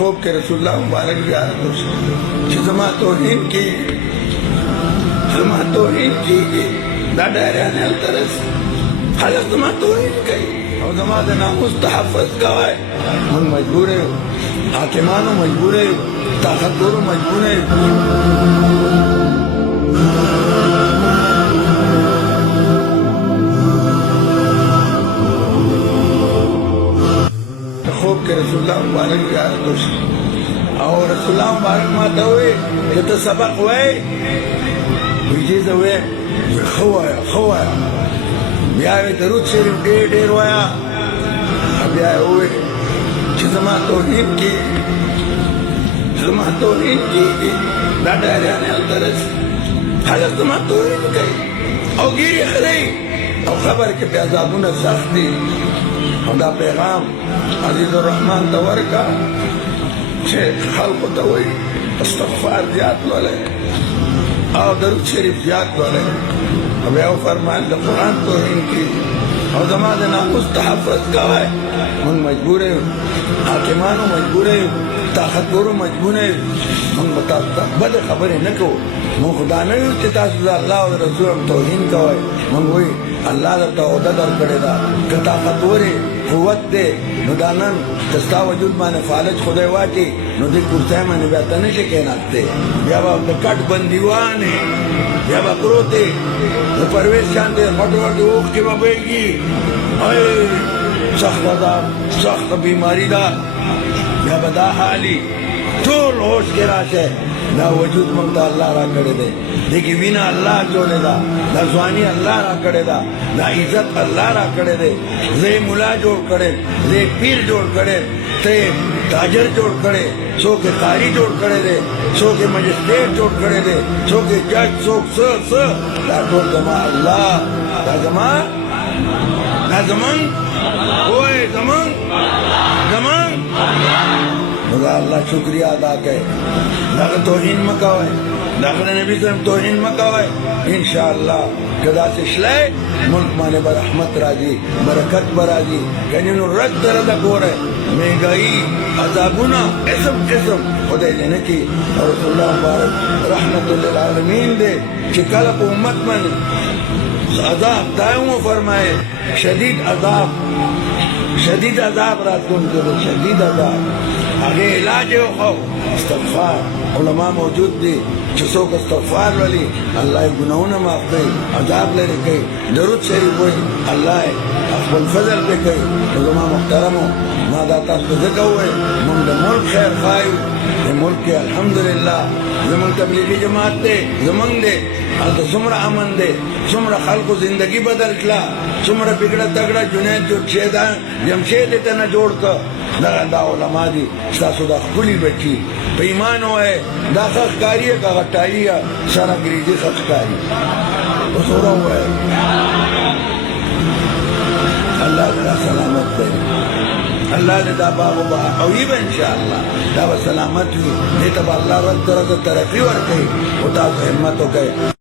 خوب کے رسول اللہ مبارک زیارت ہو چې زما توهین کیږي دا ډایریان هلته رسي خلک زما توهین کوي او زما د ناموس تحفظ کوي موږ مجبور یو حاکمانو مجبور یو طاقتورو مجبور یو خوب کے رسول اللہ مبارک زیارت ہو او رسول اللہ مبارک ما ته وی چې ته سبق وای ویجی زه وی ښه وایه بیا یې درود شریف ډېر وایه بیا یې ووی چې زما توهین کېږي دا ډایریان هلته رسي خلک زما توهین کوي او ګیرې خرئ او خبر کې بیا عذابونه سخت دي او دا پیغام عزیز الرحمن ته ورکا چې خلقو ته وایي استغفار زیات لولئ او درود شریف زیات لولئ او بیا فرمایل د قرآن توهین کېږي او زما د ناموس تحفظ کوئ موږ مجبور یو حاکمانو مجبور یو طاقتورو مجبور یو موږ به تاسو ته بدې خبرې نه کوو موږ خو دا نه یو چې تاسو د الله او د رسول توهین کوئ موږ وایي الله درته عہده درکړې ده که طاقتور یې قوت دی نو دا نن که ستا وجود باندې فالج خدای واچي نو دې کرسۍ باندې بیا ته نشي کېناستی بیا به د کټ بندیوان یې بیا به پروت یې د پرویز شانتې غټ غټ اوښکې به بهېږي سخت عذاب سخت بیماری ده بیا به دا حالي ټول ہوش کې راشئ دا وجود موږ ته الله را کړی دی دې کې وینه الله اچولې ده دا ځواني الله را کړې ده دا عزت الله را کړی دی زه یې ملا جوړ کړی زه یې پیر جوړ کړی ته یې تاجر جوړ کړی څوک یې قاري جوړ کړی دی څوک یې مجسټریټ جوړ کړی دی څوک یې جج څوک څه دا ټول زما الله دا زمونږ وایي زمونږ نو دا اللہ شکریہ ادا کرے داغه توهین مکوئ داغه نبی صاحب توهین مکوئ انشاءاللہ کدا سے شلے ملک باندې به رحمت راځي برکت به راځي کنی نو رد درده ګوره مهنګایي عذابونه قسم خدای دې نه کړي او رسول الله مبارک رحمت للعالمین دی چې کله په امت باندې عذاب دائم فرمائے شدید عذاب راتون کے شدید عذاب آگے علاج ہو استغفار علماء موجود دی جسوں کو استغفار والی اللہ گناہوں معاف کئی عذاب لے گئی درود شریف ہوئی اللہ اقبل فضل پہ گئی علماء محترم ہو ما داتا ذکر ہوئے من ملک خیر خواہی ملک کے الحمدللہ زمن تبلیغی جماعت دے زمن دے حالت سمر امن دے سمر خلق زندگی بدل کلا سمر بگڑا تگڑا جنید جو چیدہ جمشید اتنا جوڑ کر دا علماء دی ستاسو دا خپلی بچی پہ ایمان ہوئے دا خخکاری ہے کا غٹائی ہے سارا گریزی خخکاری بسورا ہوئے اللہ دا سلامت دے اللہ نے دا باغ و باغ اویب انشاءاللہ دا با سلامت ہوئی نیتا با اللہ رد درد ترقی ورکی و تا حمت ہو گئے